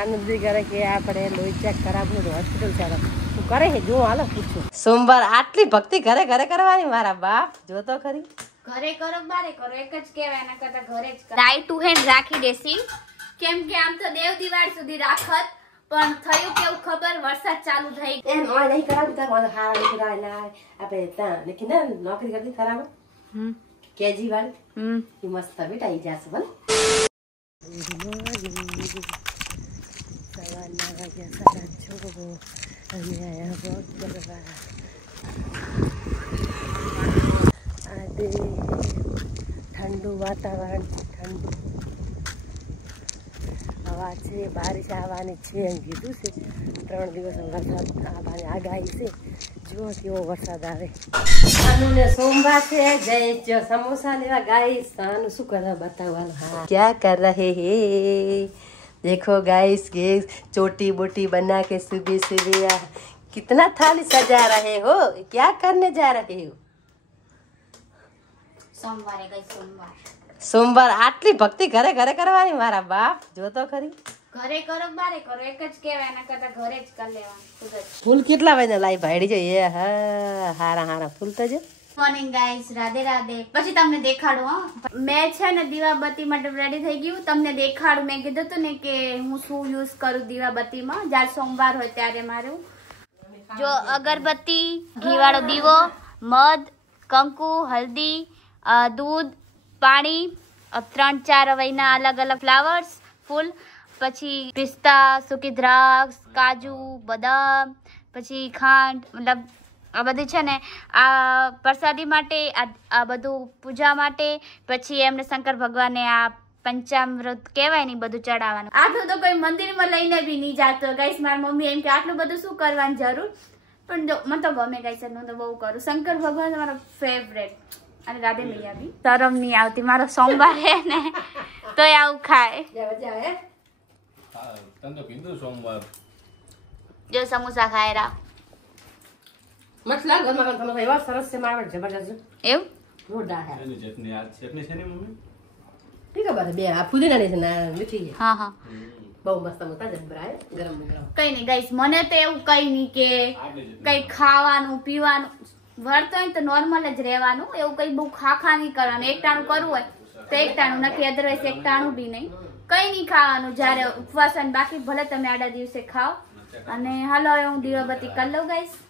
आनंद भी करे कि આપણે લોહી ચેક કરાવવું તો હોસ્પિટલ ચાલો તું કરે છે જો હાલો પૂછું સોમવાર આટલી ભક્તિ ઘરે ઘરે કરવાની મારા બાપ જો તો ખરી ઘરે કરો બારે કરો એક જ કહેવાય એના કરતા ઘરે જ કરો રાઈટ ટુ હેન્ડ રાખી દેસી કેમ કે આમ તો દેવ દિવાળી સુધી રાખત પણ થયું કેવું ખબર વરસાદ ચાલુ થઈ એ નોય નહીં કરાવું તો મને હારા નીકળાય ના આપણે ત્યાં લેકિન નોકરી કરતી ખરાબ કેજી વાળી એ મસ્ત બેટા ઈ જાસ બલ સવારના વાગ્યા 6:30 અને આયા બ્લોગ કરવા આજે ઠંડુ વાતાવરણ ઠંડુ હવા છે બારિશ આવવાની છે એમ કીધું છે 3 દિવસ વરસાદ આવવાની આગાહી છે જો કેવો વરસાદ આવે અનુને સોમવાર છે જય જો સમોસા લેવા ગાઈસ અનુ શું કરે બતાવવાનું હા क्या कर रहे हैं देखो गाइस ये चोटी बोटी बना के सुबह सुबह कितना थाली सजा रहे हो क्या करने जा रहे हो સોમવારે ગઈ સોમવાર આટલી ભક્તિ ઘરે ઘરે કરવાની મારા બાપ જો તો ખરી ઘરે કરો બારે કરો એક જ કહેવાય એના કરતા ઘરે જ કરી લેવાનું ખુદ જ ફૂલ કેટલા વાગે લાઈ ભાડી જો એ હા હારા હારા ફૂલ તો જો મોર્નિંગ ગાઈસ રાધે રાધે પછી તમને દેખાડું હા મેં છે ને દીવાબત્તી માટે રેડી થઈ ગયું તમને દેખાડું મેં કીધું હતું ને કે હું શું યુઝ કરું દીવાબત્તીમાં જ્યારે સોમવાર હોય ત્યારે મારું જો અગરબત્તી ઘીવાળો દીવો મધ કંકુ હલ્દી दूध पानी 3-4 વયના અલગ અલગ ફ્લાવર્સ ફૂલ પછી પિસ્તા સૂકી દ્રાક્ષ કાજુ બદામ પછી ખાંડ મતલબ આ બધું છે ને આ પ્રસાદી માટે આ બધું પૂજા માટે પછી એમને શંકર ભગવાનને આ પંચામૃત કહેવાય ને બધું ચડાવવાનું આટલું તો કોઈ મંદિરમાં લઈને બી નહીં જાતો ગાઈસ મારી મમ્મી એમ કે આટલું બધું શું કરવાની જરૂર પણ મને તો ગમે ગાઈસ હું તો બહુ કરું શંકર ભગવાન મારો ફેવરેટ અને રાધે મૈયા બી શરમ નહીં આવતી મારો સોમવાર હે ને તો આવું ખાય જો સમોસા ખાય રા મતલબ ઘરમાં તમે એવા સરસ છે મારા જબરજસ્ત એવું જોરદાર હે એની ચટણી આ ચટણી છે ને મમ્મી ઠીક છે બે આ ફુદીનાની છે ના મીઠી છે હા હા બહુ મસ્ત મસ્ત જબરાય ગરમ ગરમ કઈ નહીં ગાઈસ મને તો એવું કઈ નહીં કે કઈ ખાવાનું પીવાનું વર્ત હોય તો નોર્મલ જ રહેવાનું એવું કઈ બહુ ખાખા નહીં કરવાનું એકટાણું કરવું હોય તો એકટાણું નથી અધરવાઇઝ એકટાણું બી નહીં કઈ નહીં ખાવાનું જ્યારે ઉપવાસ અને બાકી ભલે તમે આડા દિવસે ખાઓ અને હાલો હવે હું દીવાબત્તી કરી લઉં ગાઈસ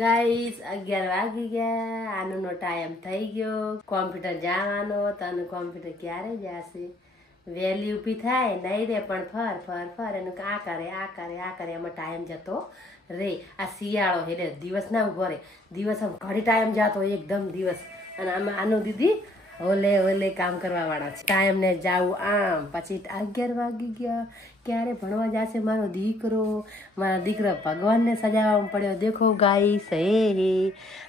ગાઈસ 11 વાગી ગયા આનો ટાઈમ થઈ ગયો કોમ્પ્યુટર જવાનો તને કોમ્પ્યુટર ક્યારે જશે વેલી ઊભી થાય નહીં રે પણ ફર એનું આ કરે એમાં ટાઈમ જતો રે આ શિયાળો એટલે દિવસ ના ઉભો રે દિવસ આમ ઘડી ટાઈમ જતો એકદમ દિવસ અને આમાં આનું દીદી ઓલે કામ કરવા વાળા છે ટાઈમ ને જાવું આમ પછી 11 વાગી ગયા ક્યારે ભણવા જશે મારો દીકરો મારા દીકરા ભગવાનને સજાવવા પડ્યો દેખો ગાઈસ હે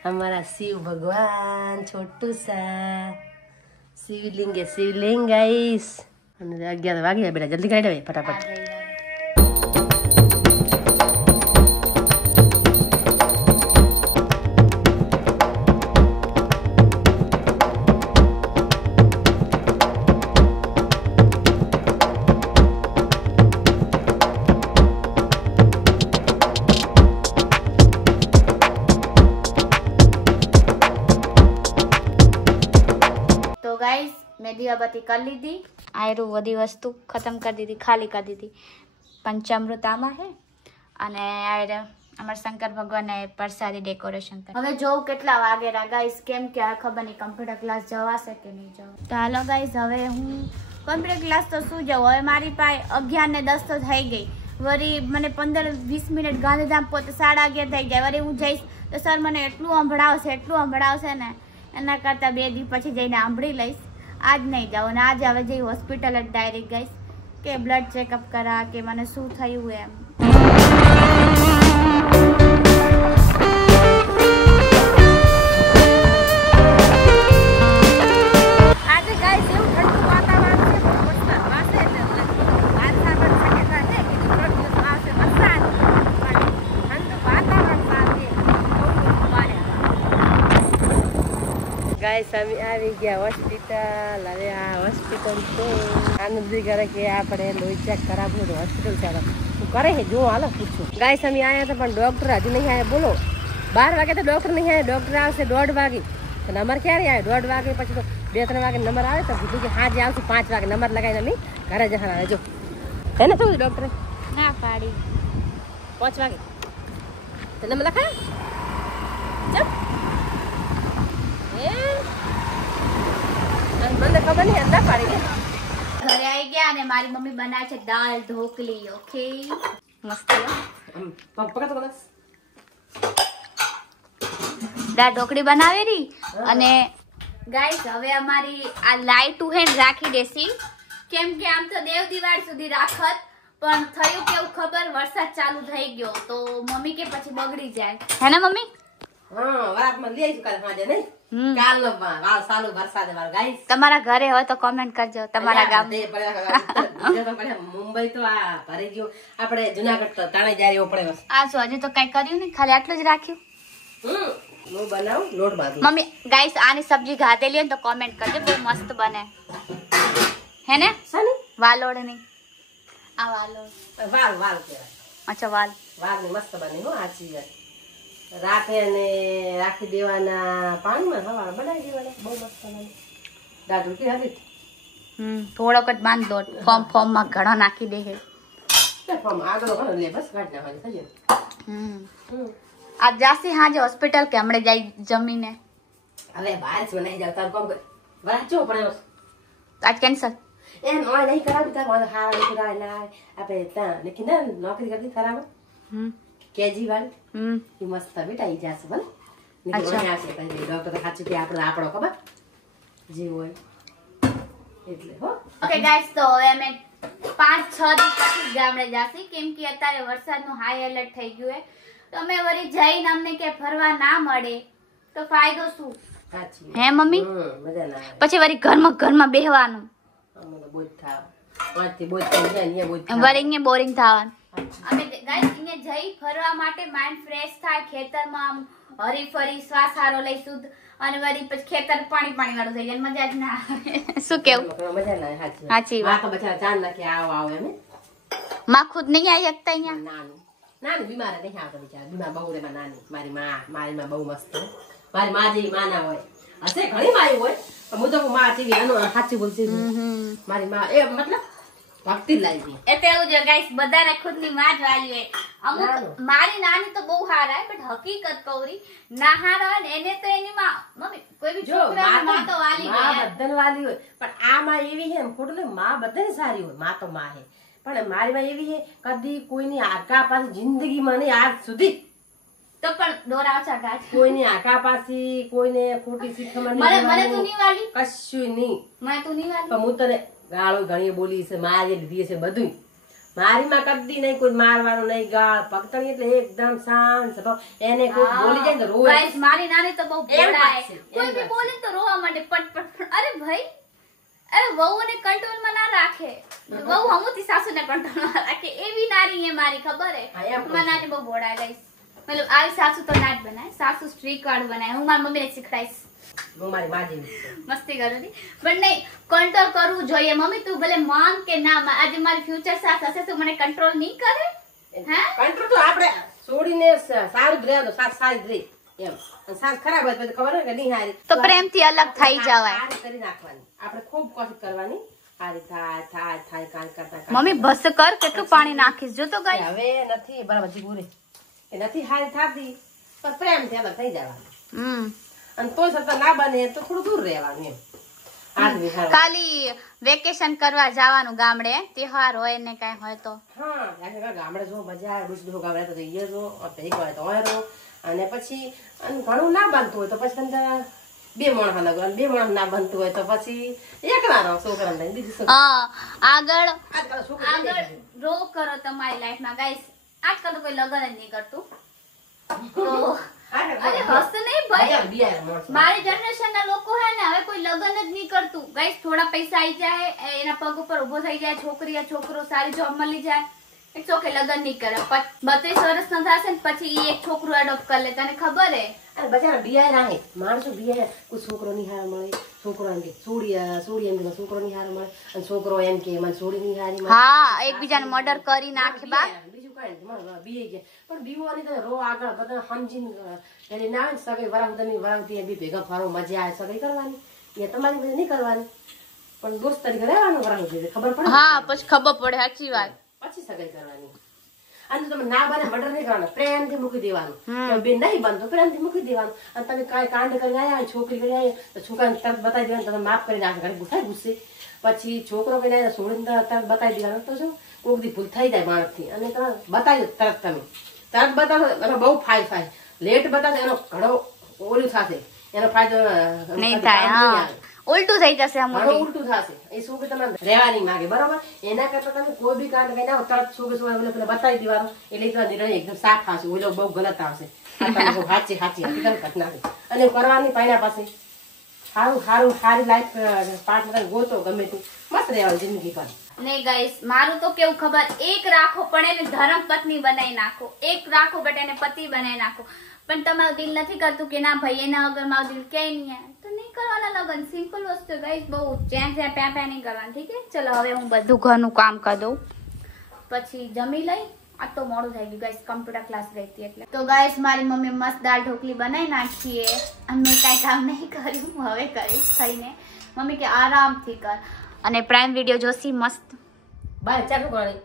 हमारा शिव भगवान छोटू सा शिवलिंग गाइस 11 વાગે બેટા જલ્દી કરી દે ફટાફટ गाइस मैं दीवाबत्ती कर ली थी आयरु बधी वस्तु खत्म कर दी थी खाली कर दी थी पंचामृत आमा है અને આયરે અમાર શંકર ભગવાનને પ્રસાદી ડેકોરેશન કરી હવે જો કેટલા વાગેરા ગાઈસ કેમ કે આ ખબર નહીં કમ્પ્યુટર ક્લાસ જવાશે કે નહીં જવા તો હાલો ગાઈસ હવે હું કમ્પ્યુટર ક્લાસ તો શું જાઉં હવે મારી પાસે 11:10 તો થઈ ગઈ વળી મને 15-20 મિનિટ ગાંધીધામ પોતે 11:30 થઈ જાય વળી હું જઈશ તો સર મને એટલું સંભળાવશે ને એના કરતાં 2 દિવસ પછી જઈને સાંભળી લઈશ આજ નહીં જાઉં અને આજે હવે જઈ હોસ્પિટલ જ ડાયરેક્ટ ગઈશ કે બ્લડ ચેકઅપ કરા કે મને શું થયું એમ. આજે ગાઈસ એવું ઠંડુ વાતાવરણ છે પણ વરસાદ વાસે એટલે વારસાગર શક્યતા છે કે 3 દિવસ આવશે વરસાદ પણ ઠંડુ વાતાવરણ સાથે ગાઈસ અમે આવી ગયા હોસ્પિટલ. હવે આ હોસ્પિટલ છે આનંદી કરે કે આપણે લોહી ચેક કરાવવું તો હોસ્પિટલ ચાલો હું કરે છે જો હાલો પૂછું. ગાઈસ અમે આવ્યા હતા પણ ડોક્ટર હજી નહીં આવ્યા. બોલો 12 વાગે તો ડોક્ટર નહીં આવ્યા. ડોક્ટર આવશે 1:30 વાગે અને અમારે ક્યારે આવે 1:30 વાગે પછી તો 2-3 વાગે નંબર આવે તો કીધું કે હાજે આવશું 5 વાગે નંબર લગાવીને અમે ઘરે જવાના જો હે ને શું ડોક્ટરે ના પાડી 5 વાગે તો નંબર લખાય ચપ મને ખબર નહીં અંદા પાડી દે. ઘરે આવી ગયા અને મારી મમ્મી બનાવે છે દાળ ઢોકલી. ઓકે મસ્ત પકડ તો બસ દાળ ઢોકળી બનાવેલી અને ગાઈસ હવે અમારી આ લાઈટ હેન્ડ રાખી દેસી કેમ કે આમ તો દેવ દિવાળી સુધી રાખત પણ થયું કેવું ખબર વરસાદ ચાલુ થઈ ગયો તો મમ્મી કે પછી બગડી જાય હે ને મમ્મી. હા વાતમાં લઈ આવીશું કાલે સાંજે નહીં કાલનો વાળ સાલું વરસાદ વાળો ગાઈસ. તમારા ઘરે હોય તો કોમેન્ટ કરજો તમારા ગામ મુંબઈ તો આ ભરી ગયું આપણે જુનાગઢ તો તાણે જાય એવો પડે બસ. આ શું હજુ તો કઈ કર્યું નહીં ખાલી આટલું જ રાખ્યું. હું બનાવું લોટ બાંધું. મમ્મી ગાઈસ આની સબ્જી ગાધેલી હોય તો કોમેન્ટ કરજો બહુ મસ્ત બને હે ને. સાની વાલોડ ની આ વાલોડ વાલ વાલ કહેવાય. અચ્છા વાલ ની મસ્ત બની હો આછી વાત રાતે અને રાખી દેવાના પાણીમાં હવા બનાવી દેવાના બહુ મસ્ત બને. દાદુ કે હતી થોડોક જ બાંધ દો ફોર્મ માં ઘણો નાખી દે છે ફોર્મ આગળ ઘણો લે બસ કાઢ નાખવાની થઈ જાય. આજ જાસી હાજે હોસ્પિટલ કે હમણે જાય જમીને હવે બહાર જ બનાવી જાવ તાર કોમ કર વાંચો પણ આજ કેન્સલ એમ ઓય નહીં કરાવી તાર મને હારા નહીં કરાય ના આપણે ત્યાં લેકિન નોકરી કરતી ખરાબ કેજી વાળી એ મસ્ત બેટા ઈ જાશે ભલે ડોક્ટર સાચું કે આપણો ખબર જે હોય એટલે હો. ઓકે ગાઈસ તો હવે અમે 5-6 દિવસ પછી ગામડે જાસી કેમ કે અત્યારે વરસાદનું હાઈ એલર્ટ થઈ ગયું હે તો અમે વળી જઈને અમને કે ફરવા ના મળે તો ફાયદો શું હે મમ્મી. મજા ના પછી વળી ઘરમાં બેહવાનું બોજ થાવ પાંચથી બોજ થઈ જાય અહીંયા બોજ વળી અહીંયા બોરિંગ થવાનું. અમે ગાઈસ અહીંયા જઈ ફરવા માટે માઇન્ડ ફ્રેશ થાય ખેતરમાં આમ હરી ફરી શ્વાસ સારો લઈ શુદ્ધ અને વળી પછી ખેતર પાણી વાળું થઈ જાય મજા જ ના આવે. શું કેવું મજા ના સાચી વાત. તો બચારા ચાંદ નાખી આવો એમ માં ખુદ નહીં આવી શકતા અહીંયા નાની બીમાર નહીં આવતા બિચારા બીમાર બહુ રે નાની મારી માં બહુ મસ્ત મારી માં જેવી માં ના હોય હશે ઘણી માયું હોય પણ હું તો માં જેવી એનો સાચી બોલતી મારી માં એ મતલબ ભક્તિ લાગી એટલે એવું છે ગાઈસ બધાને ખુદની માં જ વાલી હોય. અમુક મારી નાની તો બહુ હારા બટ હકીકત કૌરી ના હારા હોય ને એને તો એની માં મમ્મી કોઈ બી છોકરાની માં તો વાલી હોય બધાને વાલી હોય પણ આ માં એવી છે ખોટું ને માં બધાને સારી હોય માં તો માં હે પણ મારી માં એવી છે કદી કોઈની આકા પાસે જિંદગીમાં નહીં આજ સુધી તો પણ દોરા ઓછા ગાજ કોઈની આકા પાસી કોઈને ખોટી શીખમાં મને તું નહીં વાલી કશું નહીં મને તું નહીં વાલી પણ હું તને ગાળો ઘણી બોલી છે મારી લીધી છે બધું મારી માં કદી નહીં કોઈ મારવાનું નહીં ગાળ પકતણી એટલે એકદમ શાંત સ્વભાવ એને કોઈ બોલી જાય તો રોય. ગાઈસ મારી નાની તો બહુ બોલાય કોઈ બી બોલે તો રોવા માંડે પટ અરે ભાઈ અરે વહુને કંટ્રોલમાં ના રાખે વહુ હમુતી સાસુને કંટ્રોલમાં રાખે એવી નારી હે મારી ખબર હે મારી નાની બહુ બોડાય ગાઈસ મતલબ આવી સાસુ તો ના જ બનાય સાસુ સ્ટ્રીક વાળું બનાય હું મારી મમ્મીને શીખડાઈશ હું મારી માં જેવી મસ્તી કરું હતી પણ નહીં કંટ્રોલ કરવું જોઈએ મમ્મી તું ભલે માંગ કે ના આજે મારી ફ્યુચર સાસ હશે તું મને કંટ્રોલ નહીં કરે હે કંટ્રોલ તો આપણે છોડીને સારું જ રહેવાનું સાસ સારી જ રહે એમ સાસ ખરાબ હોય તો ખબર હોય કે નહીં હારી તો પ્રેમથી અલગ થઈ જવાય કરી નાખવાની આપણે ખૂબ કોશિશ કરવાની હારી થાય કામ કરતા મમ્મી બસ કર કેટલું પાણી નાખીશ જો તો ગાય હવે નથી બરાબર જીગુરે એ નથી હારી થાતી પણ પ્રેમથી અલગ થઈ જવાનું અને તો છતાં ના બને તો થોડું દૂર રહેવાનું એમ ખાલી વેકેશન કરવા જવાનું ગામડે તહેવાર હોય ને કઈ હોય તો હા ગામડે જો મજા આવે બીજું ગામડે તો જઈએ જો એક વાર તો હોય અને પછી ઘણું ના બનતું હોય તો પછી તમને બે માણસ લગન બે માણસ ના બનતું હોય તો પછી એકલા રહો છોકરાને લઈને બીજું શું આગળ આજકાલ છોકરા આગળ રો કરો તમારી લાઈફમાં ગાઈસ આજકાલ તો કોઈ લગન જ નહીં કરતું તો અરે હસતો નહીં ભાઈ મારી જનરેશન ના લોકો હે ને હવે કોઈ લગન જ નહીં કરતું ગાઈસ થોડા પૈસા આવી જાય એના પગ ઉપર ઉભો થઈ જાય છોકરી છોકરો સારી જોબ મળી જાય ઇટ્સ ઓકે લગન નહીં કરે 32 વર્ષ ના થશે ને પછી ઈ એક છોકરું એડોપ્ટ કરી લે તને ખબર હે અરે બચારા બિયાય રાહે માણસો બિયાય કોઈ છોકરો ની હાર મળે છોકરો એમ કે સોડી એમ કે છોકરો ની હાર મળે અને છોકરો એમ કે મને સોડી ની હારી મળે હા એકબીજાને મર્ડર કરી નાખે બા બીજું કઈ નહીં બીએ ગયા પણ બીવાની તો રો આગળ બધા સમજીને એને ના આવે સગઈ વરાવદની વરાવતી બી ભેગા ફારો મજા આવે સગઈ કરવાની એ તમારી બધી નહીં કરવાની પણ દોસ્ત તરીકે રહેવાનું વરાવતી ખબર પડે હા પછી ખબર પડે સાચી વાત પછી સગાઈ કરવાની અને તમે ના બને મર્ડર નહીં કરવાનું પ્રેમથી મૂકી દેવાનું બે નહીં બનતો પ્રેમથી મૂકી દેવાનું અને તમે કાંઈ કાંડ કરી આવ્યા છોકરી કરી આવ્યા તો છોકરાને તરત બતાવી દેવાનું તમે માફ કરી નાખે ઘડી ગુસ્સાય ગુસ્સે પછી છોકરો કરી આવ્યા છોડીને તરત બતાવી દેવાનું તો શું કોઈક દી ભૂલ થઈ જાય માણસથી અને તમે બતાવી દો તરત તમે તરત બતાવો એનો બહુ ફાયદો થાય લેટ બતાવશો એનો ઘણો ઓલું થશે એનો ફાયદો નહીં થાય ઉલટું થઈ જશે ઉલટું થશે એ છોકરી તમે રહેવા નહીં માંગે બરોબર એના કરતા તમે કોઈ બી કાંડ કઈ ના તરત છોકરી બતાવી દેવાનું એટલે તમારા એકદમ સાફ આવશે ઓલો બહુ ગલત આવશે સાચી ઘટના અને કરવાની પાયના પાસે સારી લાઈફ પાર્ટનર ગોતો ગમે તે મસ્ત રહેવાની જિંદગી પર નહીં ગાઈસ મારું તો કેવું ખબર એક રાખો પણ એને ધર્મ પત્ની બનાવી નાખો એક રાખો બટ એને પતિ બનાવી નાખો પણ તમારું દિલ નથી કરતું કે ના ભાઈ એના વગર મારું દિલ ક્યાંય નહીં આવે તો નહીં કરવાના લગન સિમ્પલ વસ્તુ ગાઈસ બહુ જ્યાં પ્યા નહીં કરવાનું ઠીક છે ચલો હવે હું બધું ઘરનું કામ કરી દઉં પછી જમી લઈ આ તો મોડું થઈ ગયું ગાઈસ કમ્પ્યુટર ક્લાસ ગઈ હતી એટલે તો ગાઈસ મારી મમ્મી મસ્ત દાળ ઢોકલી બનાવી નાખીએ અને મેં કાંઈ કામ નહીં કર્યું હવે કરીશ થઈને મમ્મી કે આરામથી કર અને પ્રાઇમ વિડીયો જોશી મસ્ત બહાર ચાલુ કરી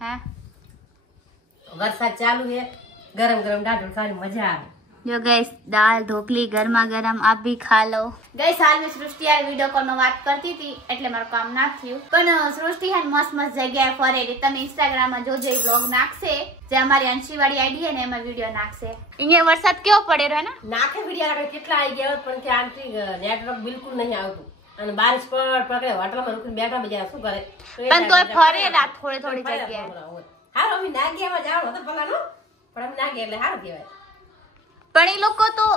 હે વરસાદ ચાલુ છે ગરમ ગરમ દાળ ખાવાની મજા આવે જો ગાઈસ દાળ ઢોકલી ગરમા ગરમ આપ ભી ખા લો ગાઈસ હાલ મેં સૃષ્ટિ યાર વિડીયો કોલ માં વાત કરતી હતી એટલે મારું કામ ના થયું પણ સૃષ્ટિ હાલ મસ્ત મસ્ત જગ્યાએ ફરે એટલે તમે ઇન્સ્ટાગ્રામ માં જોજો એ વ્લોગ નાખશે જે અમારી અંશીવાળી આઈડી છે ને એમાં વિડીયો નાખશે અહીંયા વરસાદ કેવો પડે રહ્યો ને નાખે વિડીયો આગળ કેટલા આવી ગયા પણ કે આંટી નેટવર્ક બિલકુલ નહીં આવતું અને બારિશ પકડે હોટલમાં રૂકીને બેઠા મજા શું કરે પણ તોય ફરે રાત થોડી થોડી જગ્યાએ હારો અમે નાગિયામાં જવાનું હતું પલાનો પણ અમે નાગિયા એટલે સારું કહેવાય પણ એ લોકો તો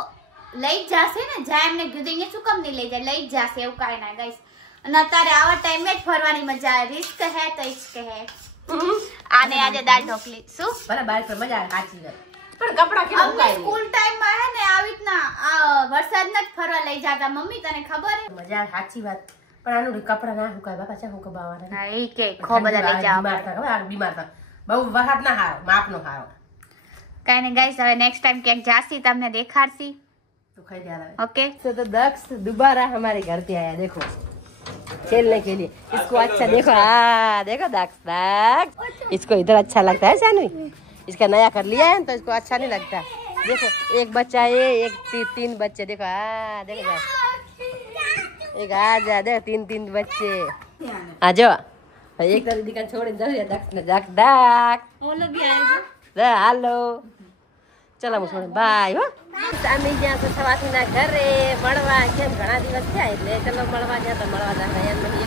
લઈ જ જશે ને જ્યાં એમને કીધું અહીંયા શું કામ નહીં લઈ જાય લઈ જ જશે એવું કાંઈ ના ગાઈસ અને અત્યારે આવા ટાઈમે જ ફરવાની મજા આવે રિસ્ક હે તો ઇશ્ક હે આને આજે દાળ ઢોકલી શું ભલે બારિશ પર મજા આવે સાચી વાત પણ કપડા કેવા અમને સ્કૂલ ટાઈમમાં હે ને આવી રીતના આ વરસાદમાં જ ફરવા લઈ જતા મમ્મી તને ખબર હે મજા સાચી વાત પણ આનું કપડા ના હુકાય બાપા ચા હું કબાવાના હા એ કે ખો બધા લઈ જાવ બીમાર થા બહુ વરસાદ ના હારો માપનો હારો કાઈ ને ગાઈસ હવે નેક્સ્ટ ટાઈમ ક્યાંક જાસી તમને દેખાડસી तो खाई जा रहा है ओके तो दक्ष दोबारा हमारे घर पे आया देखो खेलने के लिए इसको अच्छा देखो देखो दक्ष इसको इधर अच्छा लगता है सानू इसका नया कर लिया है तो इसको अच्छा नहीं लगता देखो एक बच्चा है एक तीन बच्चे देखो देखो एक आ जा देखो तीन बच्चे आ जाओ एक तरह दिखा छोड़ दक्ष ओलो भी आए हालो चलो मुझे बाय हो અમે જ્યાં તો સવાથી ઘરે મળવા કેમ ઘણા દિવસ થયા એટલે ચલો મળવા ગયા તો મળવા જતા એમ મને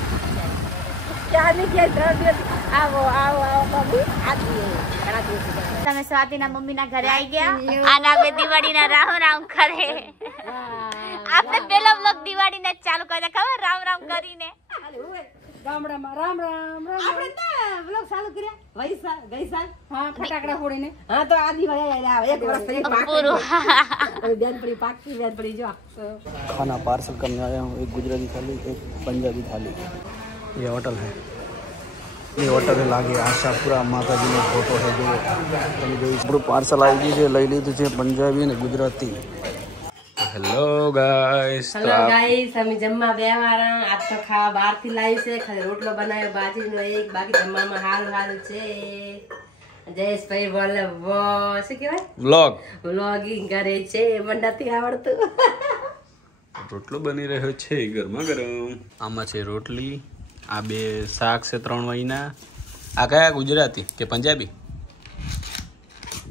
ક્યાં નહીં ક્યાં 3 દિવસ આવો આવો આવો બાબુ આજી ઘણા દિવસ તમે સ્વાતિના મમ્મીના ઘરે આવી ગયા આના બે દિવાળીના રામ કરે આપણે પેલા વ્લોગ દિવાળીના ચાલુ કર્યા ખબર રામ કરીને ગામડામાં રામ આપણે તો વ્લોગ ચાલુ કર્યા ગઈ સાલ હા ફટાકડા ફોડીને હા તો આ દિવાળી આવે એક વર્ષ થઈ પાકી બેન પડી પાકી બેન પડી જો खाना पार्सल करने आया हूँ एक गुजराती थाली एक पंजाबी थाली ये होटल है ये होटल है लागे आशापुरा माता जी नो फोटो है जो पार्सल आई गई है लई लीधुं છે पंजाबी ने गुजराती હેલો ગાઈસ અમે જમવા બેવારા આજ તો ખાવા બહાર થી લાવી છે ખાલી રોટલો બનાવ્યો બાજરીનો એક બાકી જમવામાં હાલ છે જયેશભાઈ બોલે શું કહેવાય વ્લોગિંગ કરે છે મને નથી આવડતું રોટલો બની રહ્યો છે ગરમા ગરમ આમાં છે રોટલી આ બે શાક છે 3 વાઈના આ કયા ગુજરાતી કે પંજાબી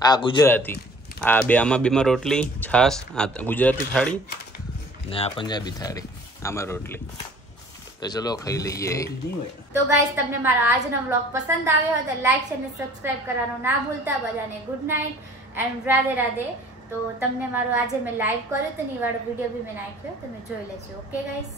આ ગુજરાતી આ બે આમાં બેમાં રોટલી છાશ આ ગુજરાતી થાળી ને આ પંજાબી થાળી, આમાં રોટલી. તો ચલો ખાઈ લઈએ. તો ગાઈસ તમને મારો આજનો વ્લોગ પસંદ આવ્યો હોય તો લાઈક અને સબસ્ક્રાઇબ કરવાનું ના ભૂલતા. બધાને good night and Radhe Radhe. તો તમને મારો આજે મેં લાઈવ કર્યો તો ની વાળો વિડીયો બી મેં નાખ્યો, તમે જોઈ લેજો. Okay guys.